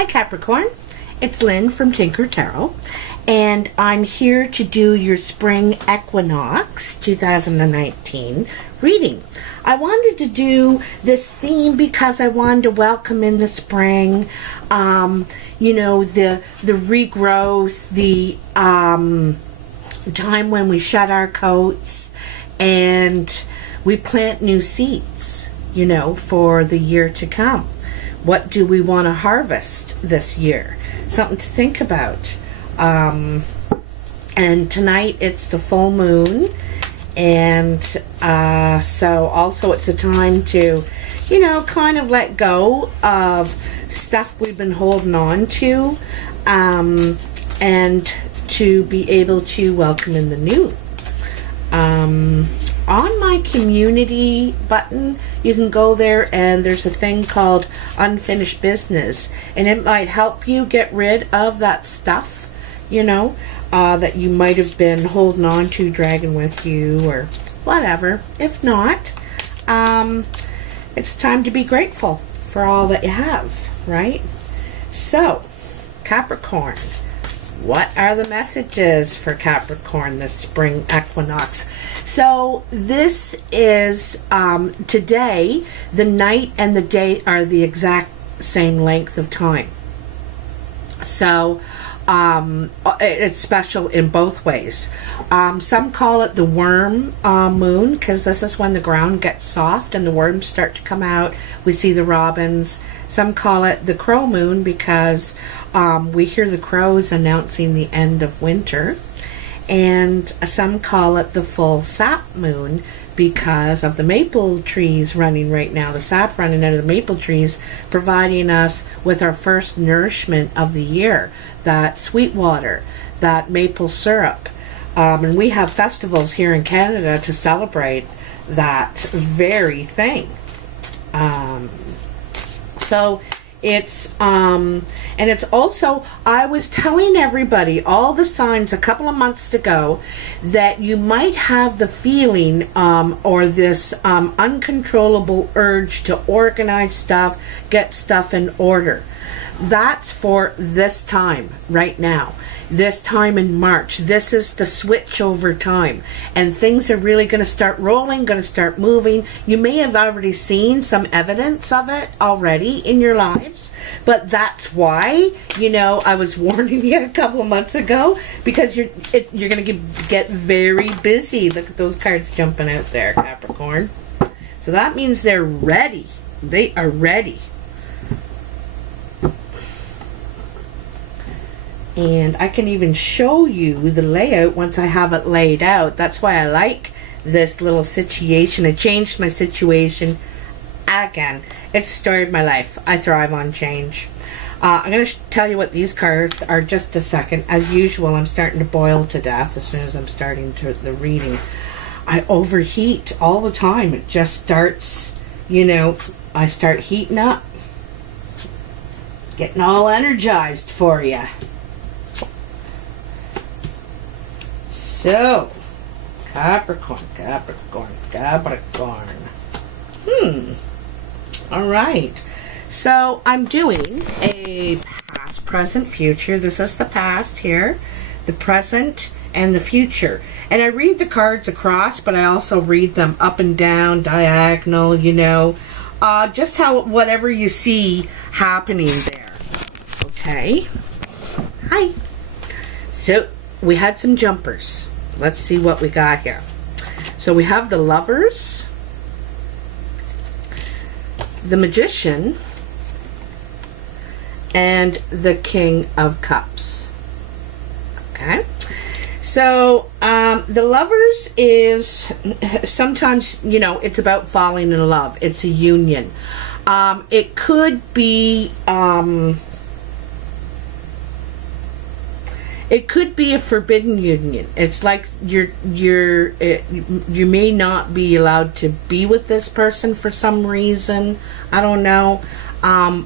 Hi Capricorn, it's Lynn from Tinker Tarot, and I'm here to do your Spring Equinox 2019 reading. I wanted to do this theme because I wanted to welcome in the spring, you know, the regrowth, the time when we shed our coats and we plant new seeds, you know, for the year to come. What do we want to harvest this year? Something to think about. And tonight it's the full moon, and so also it's a time to, you know, kind of let go of stuff we've been holding on to, and to be able to welcome in the new. On my community button, you can go there and there's a thing called unfinished business, and it might help you get rid of that stuff, you know, that you might have been holding on to, dragging with you, or whatever. If not, it's time to be grateful for all that you have, right? So, Capricorn, what are the messages for Capricorn this spring equinox? So this is today, the night and the day are the exact same length of time. So it's special in both ways. Some call it the worm moon, because this is when the ground gets soft and the worms start to come out. We see the robins. Some call it the crow moon because we hear the crows announcing the end of winter. And some call it the full sap moon because of the maple trees running right now, the sap running out of the maple trees, providing us with our first nourishment of the year, that sweet water, that maple syrup. And we have festivals here in Canada to celebrate that very thing. So it's and it's also, I was telling everybody all the signs a couple of months ago that you might have the feeling or this uncontrollable urge to organize stuff, get stuff in order. That's for this time right now, this time in March. This is the switch over time, and things are really going to start rolling, going to start moving. You may have already seen some evidence of it already in your lives, but that's why, you know, I was warning you a couple of months ago, because you're going to get very busy. Look at those cards jumping out there, Capricorn. So that means they're ready. They are ready. And I can even show you the layout once I have it laid out. That's why I like this little situation. I changed my situation again. It's the story of my life. I thrive on change. I'm going to tell you what these cards are just a second. As usual, I'm starting to boil to death as soon as I'm starting the reading. I overheat all the time. It just starts, you know, I start heating up. Getting all energized for you. So, Capricorn. Alright. So, I'm doing a past, present, future. This is the past here, the present, and the future. And I read the cards across, but I also read them up and down, diagonal, you know. Just how, whatever you see happening there. Okay. Hi. So, we had some jumpers. Let's see what we got here. So we have the Lovers, the Magician, and the King of Cups. Okay. So the Lovers is sometimes, you know, it's about falling in love. It's a union. It could be it could be a forbidden union. It's like you may not be allowed to be with this person for some reason. I don't know. And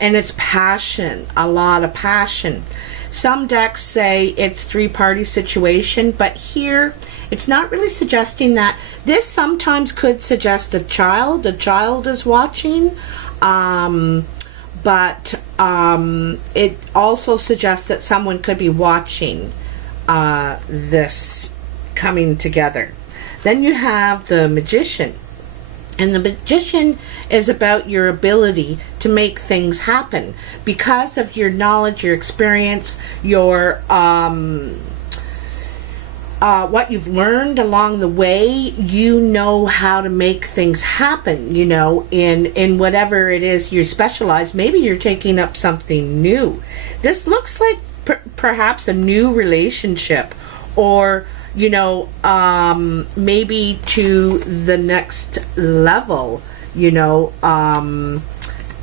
it's passion, a lot of passion. Some decks say it's three-party situation, but here it's not really suggesting that. This sometimes could suggest a child is watching, but It also suggests that someone could be watching this coming together. Then you have the Magician. And the Magician is about your ability to make things happen. Because of your knowledge, your experience, your what you've learned along the way, you know how to make things happen, you know, in whatever it is you specialize. Maybe you're taking up something new. This looks like perhaps a new relationship, or you know, maybe to the next level, you know,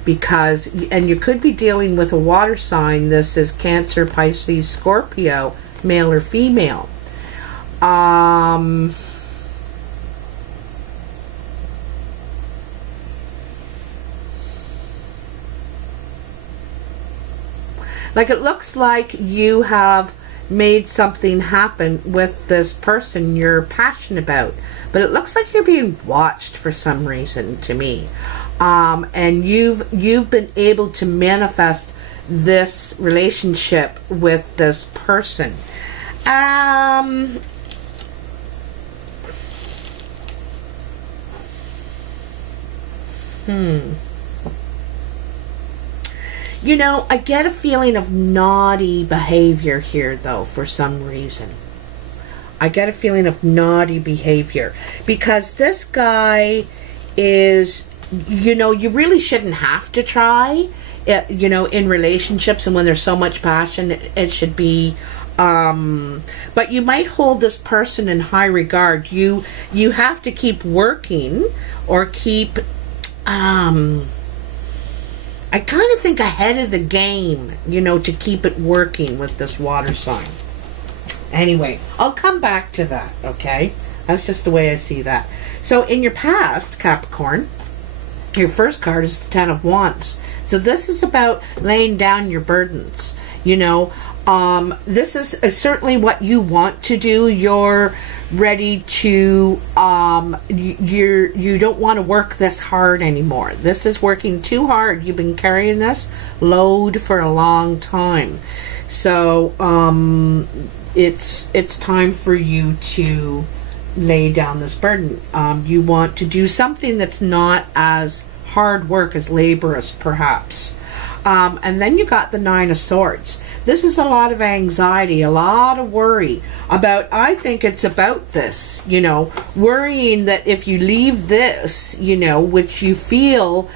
because, and you could be dealing with a water sign. This is Cancer, Pisces, Scorpio, male or female. Like, it looks like you have made something happen with this person you're passionate about, but it looks like you're being watched for some reason to me, and you've been able to manifest this relationship with this person. You know, I get a feeling of naughty behavior here, though, for some reason. I get a feeling of naughty behavior. Because this guy is, you know, you really shouldn't have to try, you know, in relationships, and when there's so much passion, it should be, but you might hold this person in high regard. You have to keep working, or keep, I kind of think ahead of the game, you know, to keep it working with this water sign. Anyway, I'll come back to that, okay? That's just the way I see that. So in your past, Capricorn, your first card is the Ten of Wands. So this is about laying down your burdens, you know. This is certainly what you want to do. You're ready to, you don't want to work this hard anymore. This is working too hard. You've been carrying this load for a long time. So, it's time for you to lay down this burden. You want to do something that's not as hard work, as laborious, perhaps. And then you got the Nine of Swords. This is a lot of anxiety, a lot of worry about, I think it's about this, you know, worrying that if you leave this, you know, which you feel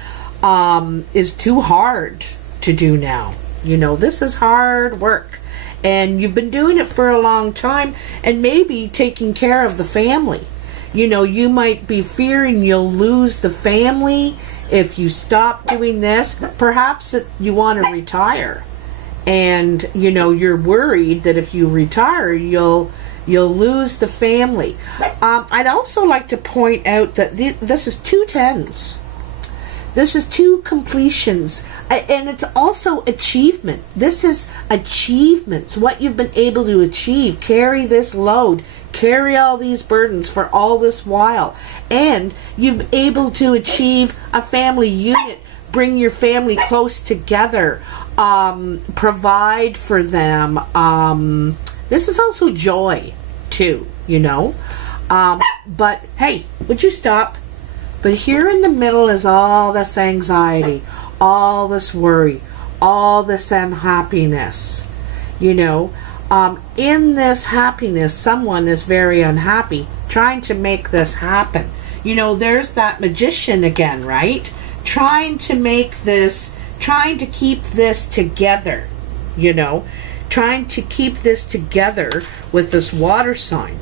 is too hard to do now. You know, this is hard work. And you've been doing it for a long time, and maybe taking care of the family. You know, you might be fearing you'll lose the family if you stop doing this. Perhaps you want to retire, and you know, you're worried that if you retire, you'll lose the family. I'd also like to point out that this is 2 tens. This is 2 completions, and it's also achievement. This is achievements, what you've been able to achieve. Carry this load, carry all these burdens for all this while, and you've been able to achieve a family unit, bring your family close together, provide for them. This is also joy too, you know. But hey, would you stop? But here in the middle is all this anxiety, all this worry, all this unhappiness. You know, in this happiness, someone is very unhappy, trying to make this happen. You know, there's that Magician again, right? Trying to make this, trying to keep this together, you know, trying to keep this together with this water sign,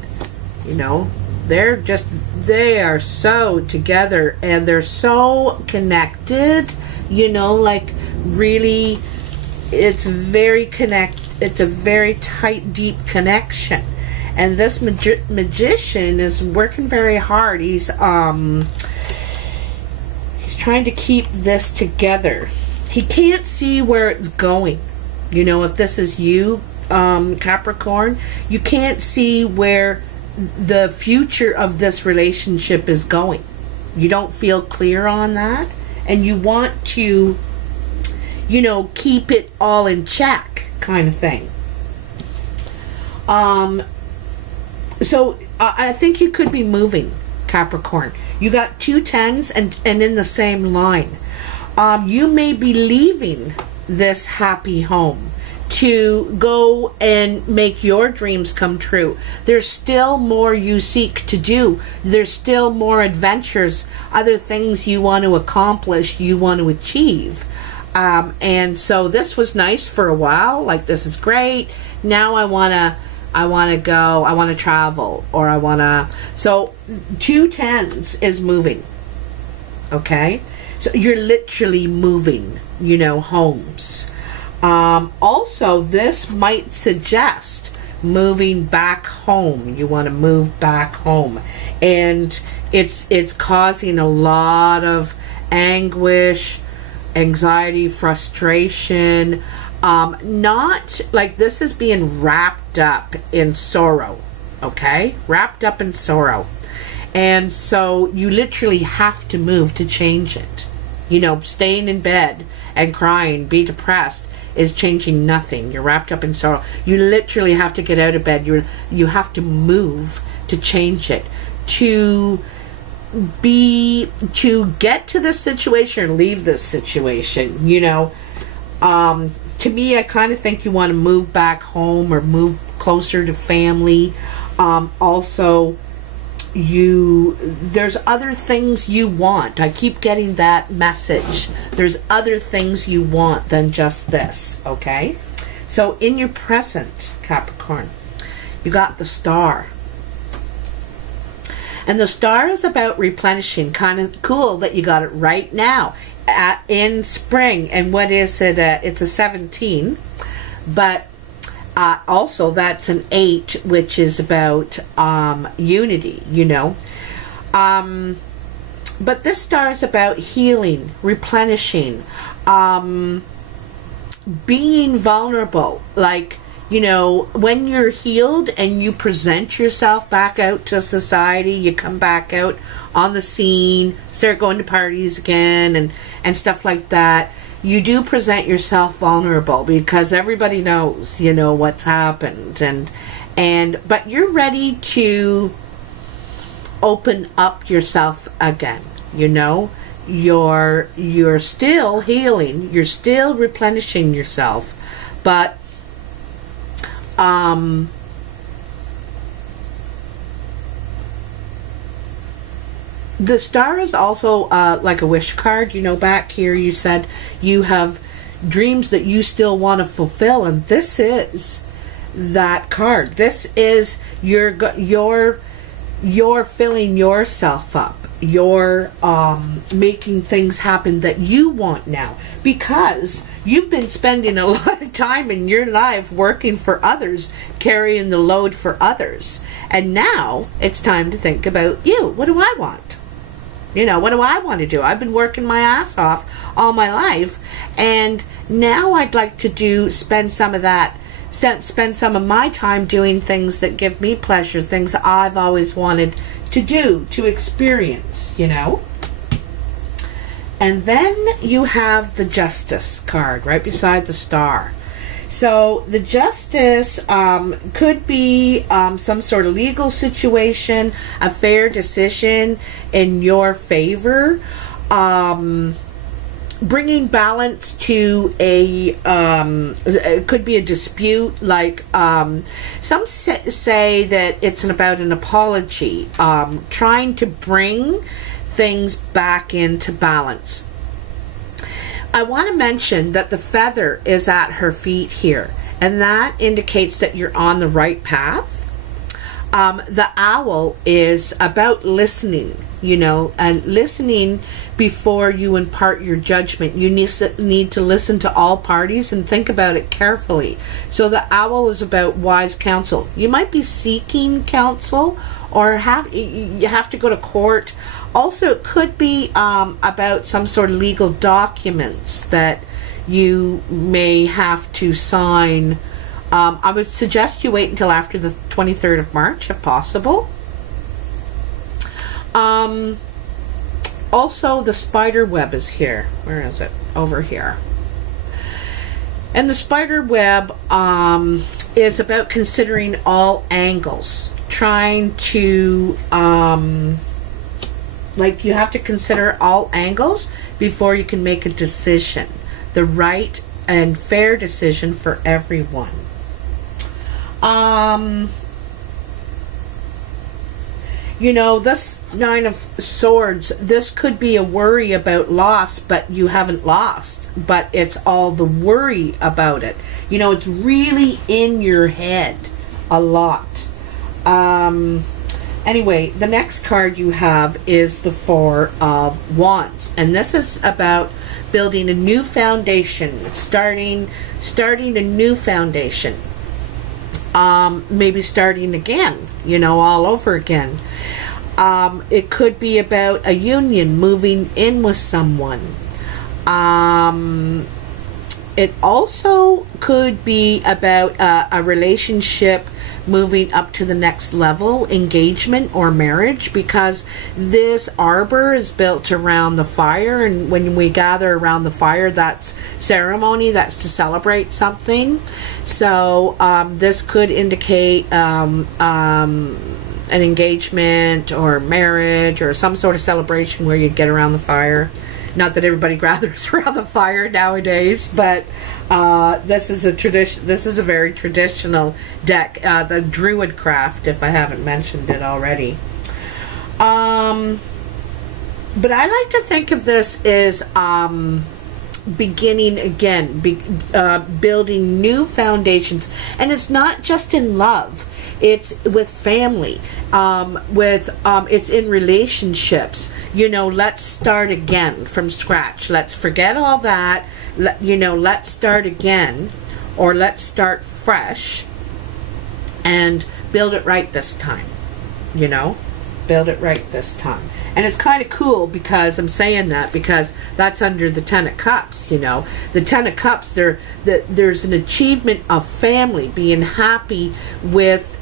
you know. They are so together, and they're so connected, you know, like really, it's very it's a very tight, deep connection. And this Magician is working very hard. He's trying to keep this together. He can't see where it's going. You know, if this is you, Capricorn, you can't see where the future of this relationship is going. You don't feel clear on that, and you want to you know, keep it all in check kind of thing. So I think you could be moving, Capricorn. You got 2 10s and in the same line. You may be leaving this happy home to go and make your dreams come true. There's still more you seek to do. There's still more adventures, other things you want to accomplish, you want to achieve. And so this was nice for a while, like this is great. Now I want to go, I want to travel, or I want to, so 2 10s is moving. Okay? So you're literally moving, you know, homes. Also, this might suggest moving back home. You want to move back home, and it's causing a lot of anguish, anxiety, frustration. Not like this is being wrapped up in sorrow. Okay, wrapped up in sorrow, and so you literally have to move to change it. You know, staying in bed and crying, be depressed, is changing nothing. You're wrapped up in sorrow. You literally have to get out of bed. You have to move to change it. To get to this situation or leave this situation, you know. To me, I kind of think you want to move back home or move closer to family. Also, there's other things you want. I keep getting that message. There's other things you want than just this, okay? So in your present, Capricorn, you got the Star. And the Star is about replenishing. Kind of cool that you got it right now in spring. And what is it? It's a 17. But also that's an 8, which is about unity, you know. But this Star is about healing, replenishing, being vulnerable. Like, you know, when you're healed and you present yourself back out to society, you come back out on the scene, start going to parties again and stuff like that. You do present yourself vulnerable because everybody knows, you know, what's happened, but you're ready to open up yourself again. You know, you're still healing, you're still replenishing yourself, but the Star is also like a wish card. You know, back here you said you have dreams that you still want to fulfill, and this is that card. This is you're filling yourself up. You're making things happen that you want now, because you've been spending a lot of time in your life working for others, carrying the load for others, and now it's time to think about you. What do I want? You know, what do I want to do? I've been working my ass off all my life, and now I'd like to spend some of my time doing things that give me pleasure, things I've always wanted to do, to experience, you know. And then you have the Justice card right beside the Star. So the Justice could be some sort of legal situation, a fair decision in your favor, bringing balance to it could be a dispute, like some say that it's about an apology, trying to bring things back into balance. I want to mention that the feather is at her feet here, and that indicates that you're on the right path. The owl is about listening, you know, and listening before you impart your judgment. You need to listen to all parties and think about it carefully. So the owl is about wise counsel. You might be seeking counsel, or you have to go to court. Also, it could be about some sort of legal documents that you may have to sign. I would suggest you wait until after the 23rd of March, if possible. Also, the spider web is here. Where is it? Over here. And the spider web is about considering all angles, trying to, like, you have to consider all angles before you can make a decision, the right and fair decision for everyone. You know, this Nine of Swords, this could be a worry about loss, but you haven't lost. But it's all the worry about it. You know, it's really in your head a lot. Anyway, the next card you have is the Four of Wands. And this is about building a new foundation, starting a new foundation. Maybe starting again, you know, all over again. It could be about a union, moving in with someone. It also could be about a relationship moving up to the next level, engagement or marriage, because this arbor is built around the fire, and when we gather around the fire, that's ceremony, that's to celebrate something. So this could indicate an engagement or marriage or some sort of celebration where you'd get around the fire. Not that everybody gathers around the fire nowadays, but this is a tradition. This is a very traditional deck, the Druid craft, if I haven't mentioned it already. But I like to think of this as beginning again, building new foundations, and it's not just in love. It's with family, it's in relationships. You know, let's start again from scratch. Let's forget all that. You know, let's start again, or let's start fresh and build it right this time. You know, build it right this time. And it's kind of cool because I'm saying that because that's under the Ten of Cups, you know. The Ten of Cups, there's an achievement of family, being happy with,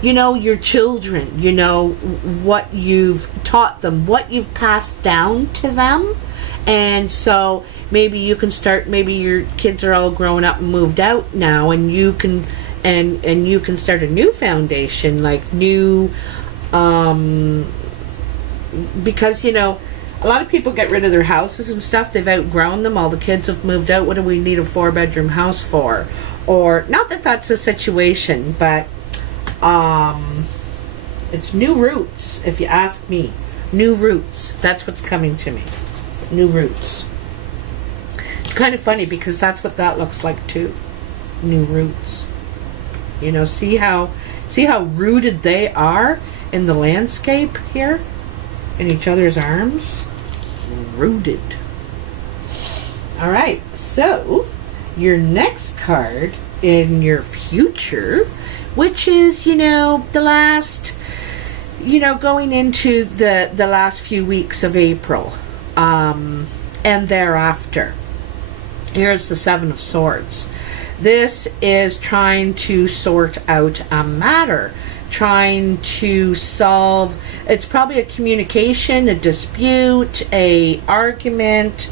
you know, your children, you know, what you've taught them, what you've passed down to them. And so maybe you can start, maybe your kids are all grown up and moved out now, and you can and you can start a new foundation, like new, because, you know, a lot of people get rid of their houses and stuff. They've outgrown them. All the kids have moved out. What do we need a 4-bedroom house for? Or, not that that's a situation, but it's new roots, if you ask me. New roots. That's what's coming to me. New roots. It's kind of funny because that's what that looks like too. New roots. You know, see how rooted they are in the landscape here? In each other's arms? Rooted. Alright, so your next card in your future, which is, you know, the last, you know, going into the last few weeks of April, and thereafter. Here's the Seven of Swords. This is trying to sort out a matter, trying to solve, it's probably a communication, a dispute, a argument,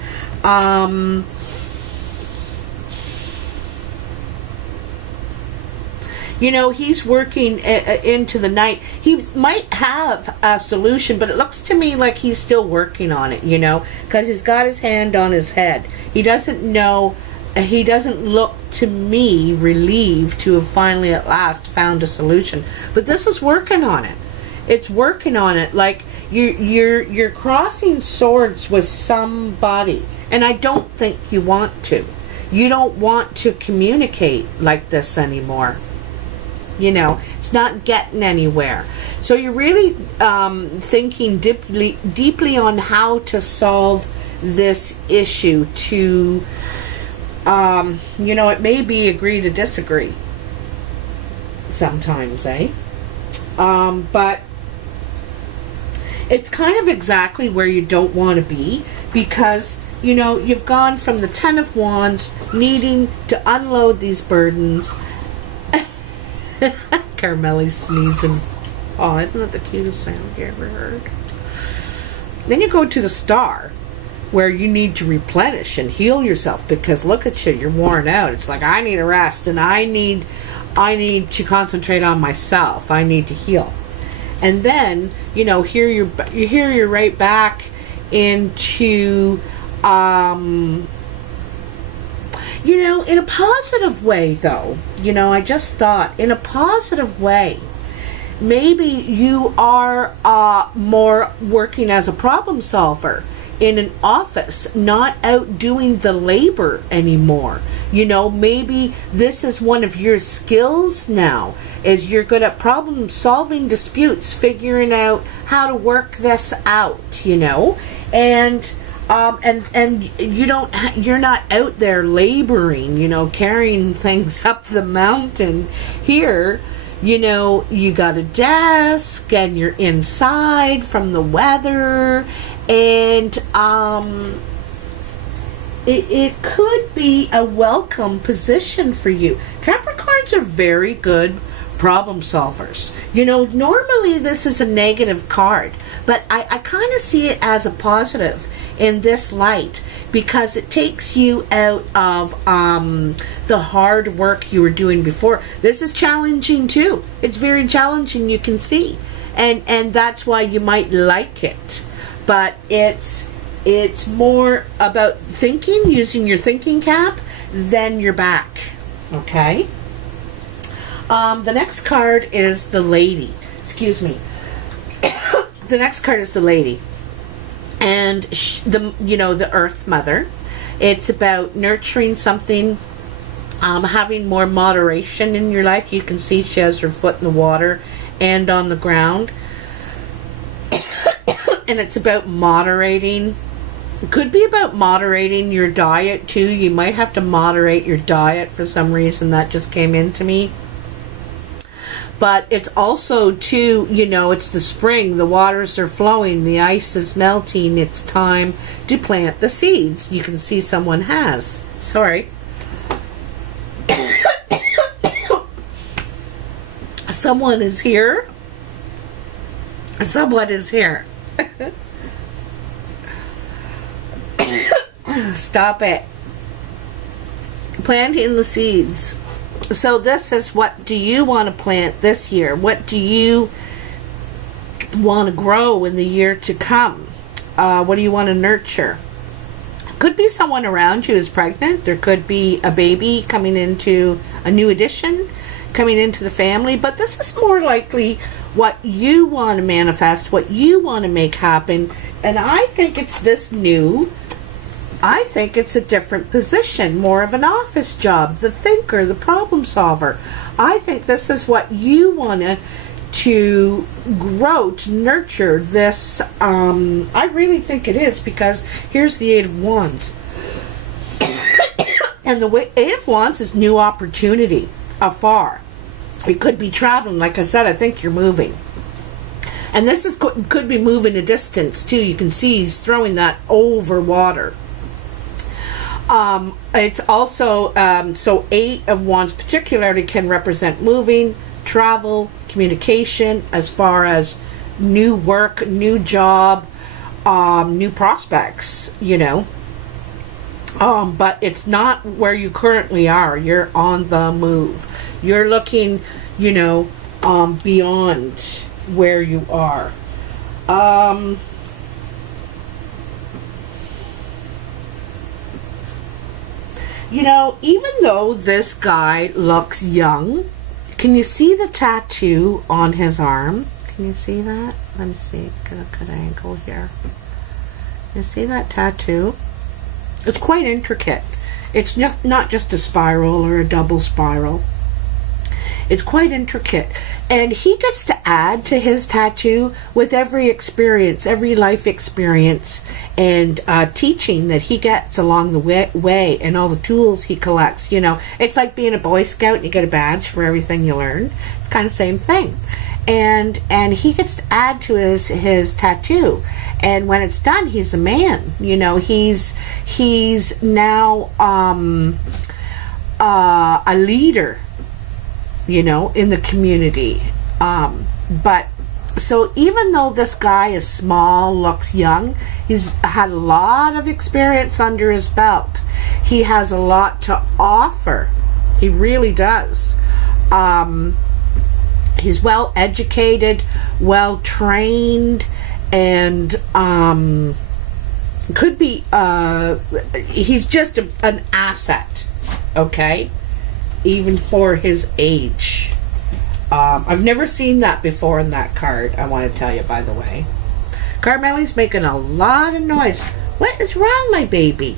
you know, he's working into the night. He might have a solution, but it looks to me like he's still working on it, you know, because he's got his hand on his head. He doesn't know, he doesn't look to me relieved to have finally at last found a solution. But this is working on it. It's working on it. Like you're crossing swords with somebody, and I don't think you want to. You don't want to communicate like this anymore. You know, it's not getting anywhere. So you're really thinking deeply on how to solve this issue to, you know, it may be agree to disagree sometimes, eh? But it's kind of exactly where you don't want to be, because, you know, you've gone from the Ten of Wands, needing to unload these burdens. Caramelli's sneezing. Oh, isn't that the cutest sound you ever heard? Then you go to the Star, where you need to replenish and heal yourself, because look at you, you're worn out. It's like, I need a rest, and I need to concentrate on myself. I need to heal. And then, you know, here you're right back into, you know, in a positive way, though. You know, I just thought, in a positive way, maybe you are more working as a problem solver in an office, not out doing the labor anymore. You know, maybe this is one of your skills now, is you're good at problem solving disputes, figuring out how to work this out, you know, and you're not out there laboring, you know, carrying things up the mountain. Here, you know, you got a desk and you're inside from the weather, and it could be a welcome position for you. Capricorns are very good problem solvers. You know, normally this is a negative card, but I kind of see it as a positive in this light, because it takes you out of the hard work you were doing before. This is challenging too. It's very challenging, you can see, and that's why you might like it. But it's more about thinking, using your thinking cap, than your back. Okay. The next card is the Lady. Excuse me. The next card is the Lady, and the Earth Mother. It's about nurturing something, having more moderation in your life. You can see she has her foot in the water and on the ground. And it's about moderating. It could be about moderating your diet too. You might have to moderate your diet for some reason. That just came into me. But it's also too, you know, it's the spring. The waters are flowing. The ice is melting. It's time to plant the seeds. You can see someone has. Sorry. Someone is here. Someone is here. Stop it. Planting the seeds. So this is, what do you want to plant this year? What do you want to grow in the year to come? What do you want to nurture? Could be someone around you is pregnant. There could be a baby coming into a new addition, coming into the family. But this is more likely what you want to manifest, what you want to make happen. And I think it's this new. I think it's a different position, more of an office job, the thinker, the problem solver. I think this is what you want to grow, to nurture this. I really think it is, because here's the Eight of Wands. And the Eight of Wands is new opportunity, afar. It could be traveling. Like I said, I think you're moving. And this is could be moving a distance too. You can see he's throwing that over water. It's also, so Eight of Wands particularly can represent moving, travel, communication, as far as new work, new job, new prospects, you know. But it's not where you currently are. You're on the move. You're looking, you know, beyond where you are. You know, even though this guy looks young, can you see the tattoo on his arm? Can you see that? Let me see. Get a good angle here. You see that tattoo? It's quite intricate. It's not just a spiral or a double spiral. It's quite intricate. And he gets to add to his tattoo with every experience, every life experience and teaching that he gets along the way, and all the tools he collects. You know, it's like being a Boy Scout and you get a badge for everything you learn. It's kind of the same thing. And he gets to add to his tattoo. And when it's done, he's a man. You know, he's now a leader, you know, in the community. But so even though this guy is small, looks young, He's had a lot of experience under his belt. He has a lot to offer. He really does. He's well educated, well trained, and could be he's just an asset, okay, even for his age. I've never seen that before in that card, I want to tell you, by the way. Carmelli's making a lot of noise. What is wrong, my baby?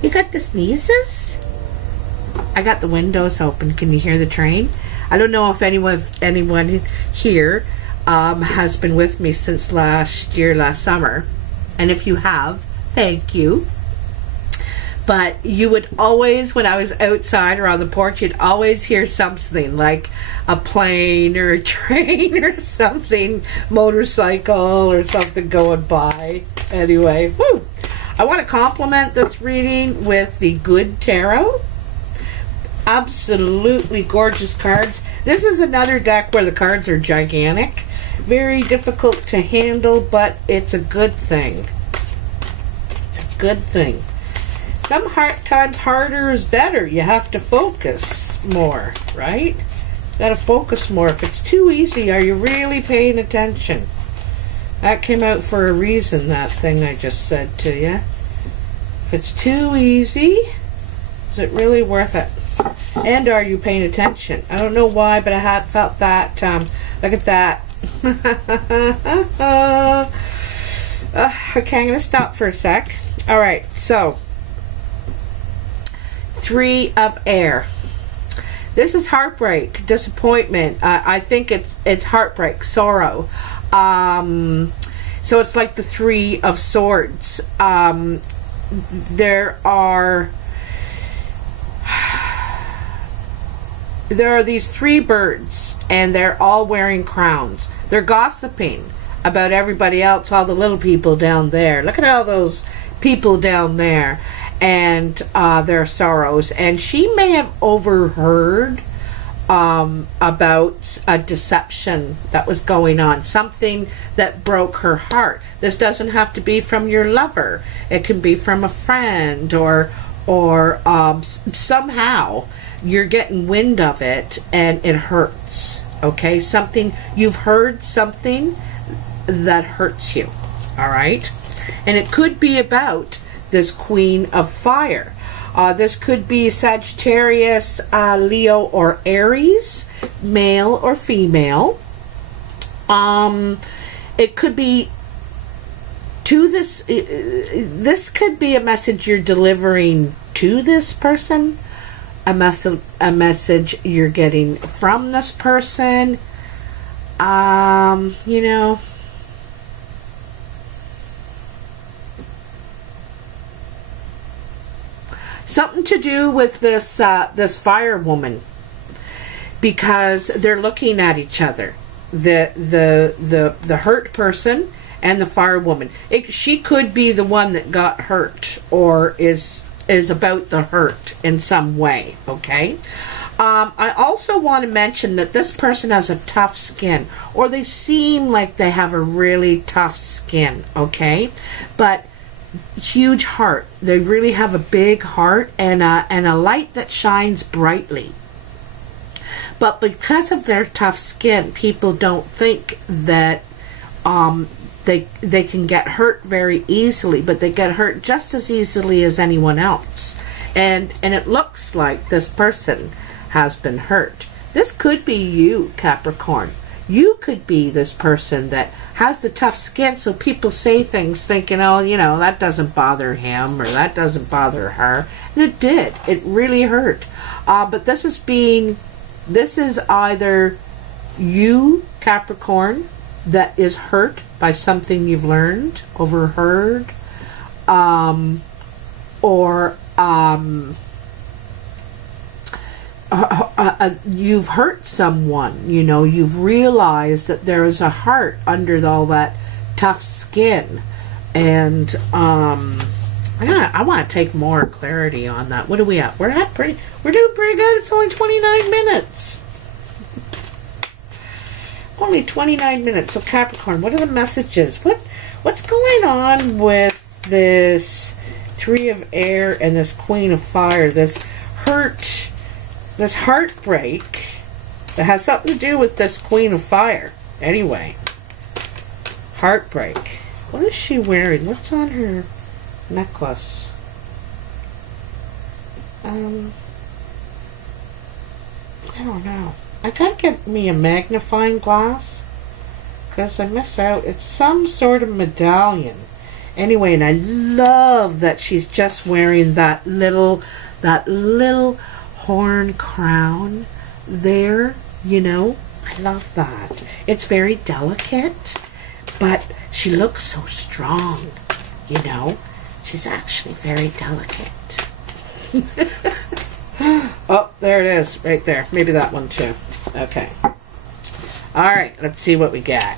You got the sneezes? I got the windows open. Can you hear the train? I don't know if anyone here has been with me since last summer. And if you have, thank you. But you would always, when I was outside or on the porch, you'd always hear something like a plane or a train or something, motorcycle or something going by. Anyway, woo. I want to compliment this reading with the Good Tarot. Absolutely gorgeous cards. This is another deck where the cards are gigantic. Very difficult to handle, but it's a good thing. It's a good thing. Sometimes harder is better. You have to focus more, right? You gotta focus more. If it's too easy, are you really paying attention? That came out for a reason, that thing I just said to you. If it's too easy, is it really worth it? And are you paying attention? I don't know why, but I have felt that. Look at that. Okay, I'm going to stop for a sec. Alright, so 3 of air. This is heartbreak, disappointment. I think it's heartbreak, sorrow. So it's like the 3 of swords. There are these 3 birds, and they're all wearing crowns. They're gossiping about everybody else, all the little people down there. Look at all those people down there and their sorrows. And she may have overheard about a deception that was going on, something that broke her heart. This doesn't have to be from your lover. It can be from a friend, or somehow you're getting wind of it and it hurts. Okay, something you've heard, something that hurts you. All right, and it could be about this Queen of Fire. This could be Sagittarius, Leo, or Aries, male or female. It could be to this. This could be a message you're delivering to this person, a message you're getting from this person. You know. Something to do with this this fire woman, because they're looking at each other. The hurt person and the fire woman. She could be the one that got hurt, or is about the hurt in some way. Okay. I also want to mention that this person has a tough skin, or they seem like they have a really tough skin. Okay, but huge heart. They really have a big heart and a light that shines brightly. But because of their tough skin, people don't think that they can get hurt very easily, but they get hurt just as easily as anyone else. And it looks like this person has been hurt. This could be you, Capricorn. You could be this person that has the tough skin, so people say things thinking, oh, you know, that doesn't bother him, or that doesn't bother her. And it did. It really hurt. But this is either you, Capricorn, that is hurt by something you've learned, overheard, or you've hurt someone. You know, you've realized that there is a heart under all that tough skin. And I want to take more clarity on that. What are we at? We're doing pretty good. It's only 29 minutes. Only 29 minutes. So Capricorn, what are the messages? What's going on with this Three of Air and this Queen of Fire? This heartbreak that has something to do with this Queen of Fire. Anyway, heartbreak. What is she wearing? What's on her necklace? I don't know. I gotta get me a magnifying glass because I miss out. It's some sort of medallion. Anyway, and I love that she's just wearing that little horn crown there, you know. I love that. It's very delicate, but she looks so strong, you know. She's actually very delicate. Oh, there it is, right there. Maybe that one too. Okay. Alright, let's see what we got.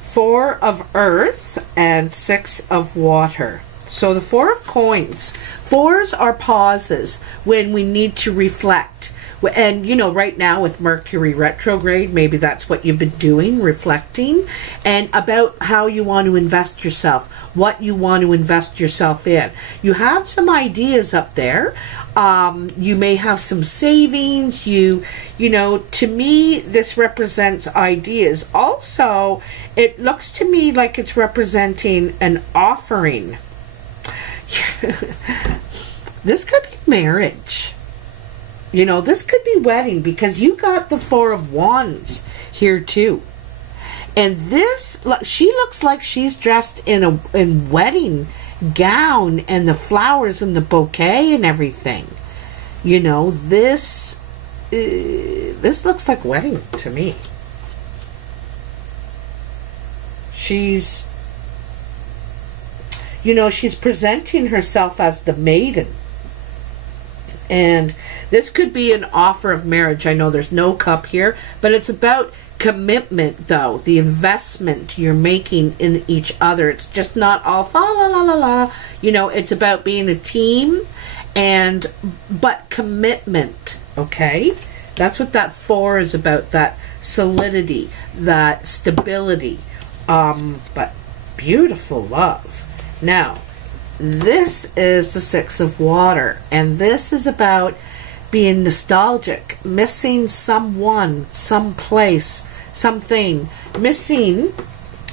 Four of Earth and Six of Water. So the Four of Coins. Fours are pauses when we need to reflect. And, you know, right now with Mercury retrograde, maybe that's what you've been doing, reflecting, and about how you want to invest yourself, what you want to invest yourself in. You have some ideas up there. You may have some savings. You know, to me, this represents ideas. Also, it looks to me like it's representing an offering. This could be marriage. You know, this could be wedding because you got the Four of Wands here too. And this, she looks like she's dressed in a wedding gown and the flowers and the bouquet and everything. You know, this looks like wedding to me. She's, you know, she's presenting herself as the maiden. And this could be an offer of marriage. I know there's no cup here, but it's about commitment, though. The investment you're making in each other. It's just not all fa la la la la. You know, it's about being a team, but commitment. Okay, that's what that four is about. That solidity, that stability. But beautiful love. Now, this is the Six of Water, and this is about being nostalgic, missing someone, someplace, something, missing,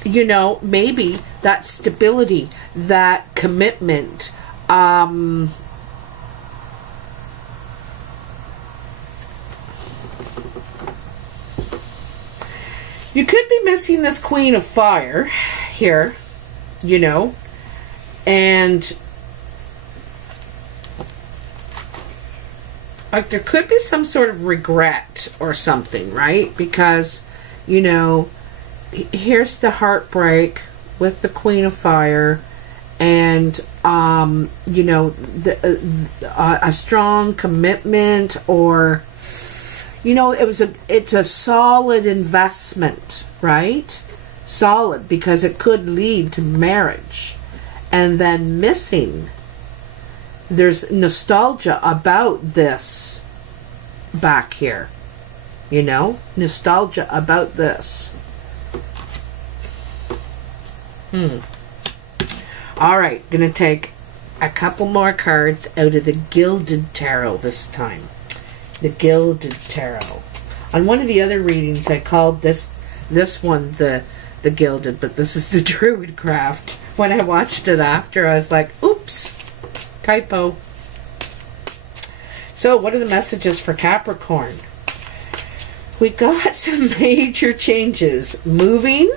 you know, maybe that stability, that commitment. You could be missing this Queen of Fire here, you know. And like there could be some sort of regret or something, right? Because, you know, here's the heartbreak with the Queen of Fire, and you know, a strong commitment, or, you know, it's a solid investment, right? Solid, because it could lead to marriage. And then missing, there's nostalgia about this back here. You know? Nostalgia about this. Alright, gonna take a couple more cards out of the Gilded Tarot this time. The Gilded Tarot. On one of the other readings, I called this one the Gilded, but this is the Druid craft. When I watched it after, I was like, oops, typo. So what are the messages for Capricorn? We got some major changes. Moving,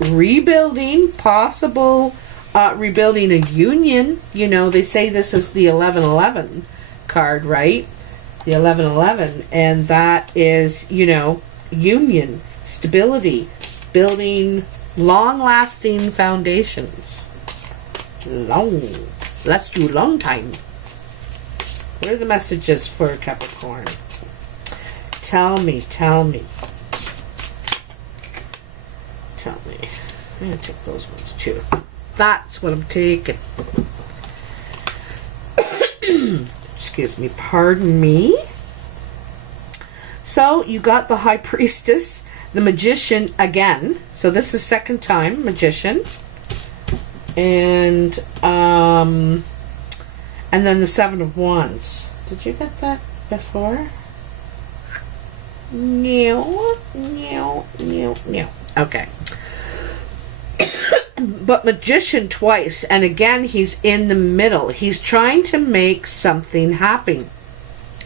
rebuilding, possible rebuilding a union. You know, they say this is the 1111 card, right? The 1111, and that is, you know, union, stability, building long-lasting foundations. Last you long time. What are the messages for Capricorn? Tell me. Tell me. I'm going to take those ones too. That's what I'm taking. Excuse me. Pardon me. So, you got the High Priestess. the Magician again. So this is second time, Magician. And then the Seven of Wands. Did you get that before? No. Okay. But Magician twice, and again he's in the middle. He's trying to make something happen.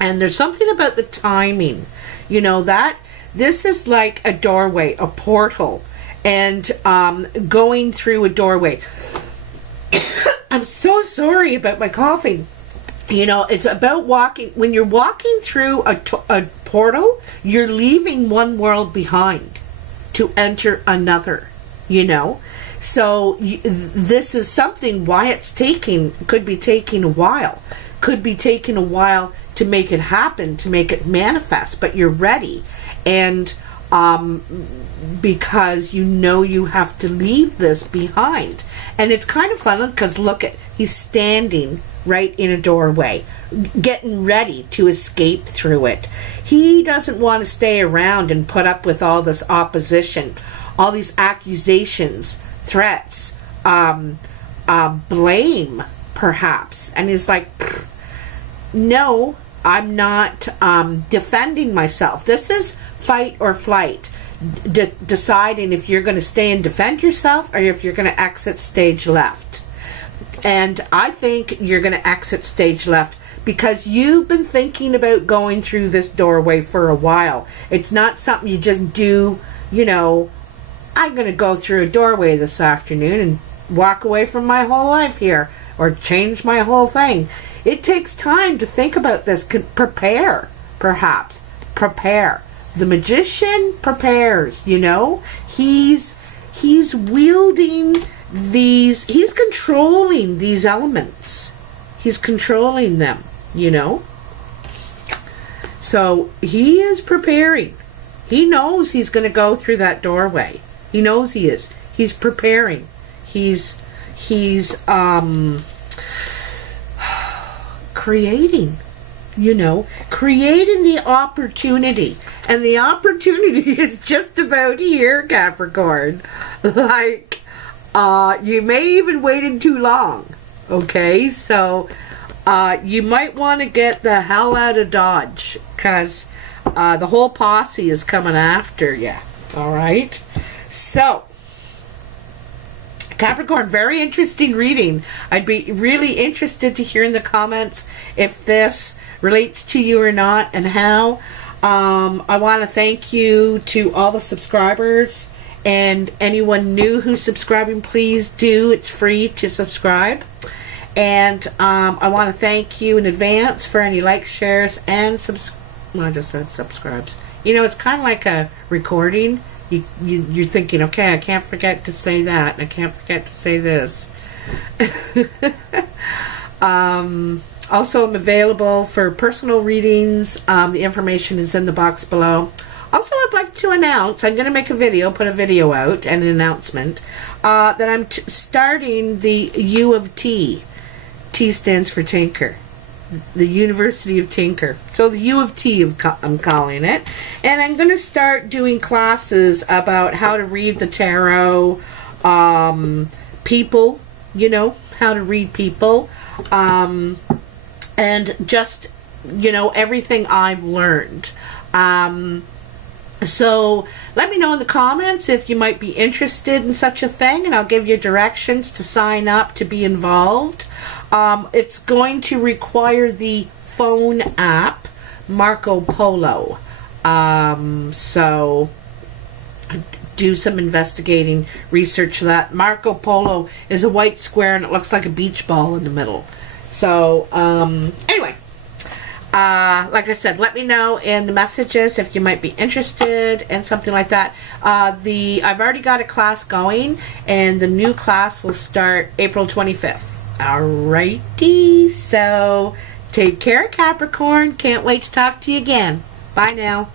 And there's something about the timing. You know, that this is like a doorway, a portal, and going through a doorway. I'm so sorry about my coughing. You know, it's about walking. When you're walking through a portal, you're leaving one world behind to enter another, you know. So this is something, why it's could be taking a while. Could be taking a while to make it happen, to make it manifest, but you're ready. And because you know you have to leave this behind. And it's kind of fun because look at, he's standing right in a doorway, getting ready to escape through it. He doesn't want to stay around and put up with all this opposition, all these accusations, threats, blame, perhaps. And he's like, no, I'm not defending myself. This is fight or flight. Deciding if you're going to stay and defend yourself or if you're going to exit stage left. And I think you're going to exit stage left because you've been thinking about going through this doorway for a while. It's not something you just do, you know, I'm going to go through a doorway this afternoon and walk away from my whole life here or change my whole thing. It takes time to think about this. Prepare, perhaps. Prepare. The Magician prepares, you know. He's wielding these, he's controlling these elements. He's controlling them, you know. So he is preparing. He knows he's going to go through that doorway. He knows he is. He's preparing. He's creating, you know, creating the opportunity. And the opportunity is just about here, Capricorn. Like, you may even waited too long. Okay, so you might want to get the hell out of Dodge, because the whole posse is coming after you. All right, so Capricorn, very interesting reading. I'd be really interested to hear in the comments if this relates to you or not, and how. I want to thank you to all the subscribers, and anyone new who's subscribing, please do. It's free to subscribe. And I want to thank you in advance for any likes, shares, and well, I just said subscribes. You know, it's kind of like a recording. You're thinking, okay, I can't forget to say that, and I can't forget to say this. Also, I'm available for personal readings. The information is in the box below. Also, I'd like to announce, I'm going to make a video, put a video out, and an announcement, that I'm starting the U of T. T stands for Tinker. The University of Tinker. So the U of T, I'm calling it. And I'm going to start doing classes about how to read the tarot, people, you know, how to read people, and just, you know, everything I've learned. So let me know in the comments if you might be interested in such a thing, and I'll give you directions to sign up to be involved. It's going to require the phone app Marco Polo. So do some investigating, research that. Marco Polo is a white square and it looks like a beach ball in the middle. So anyway, like I said, let me know in the messages if you might be interested in something like that. I've already got a class going, and the new class will start April 25th. Alrighty, so take care, Capricorn. Can't wait to talk to you again. Bye now.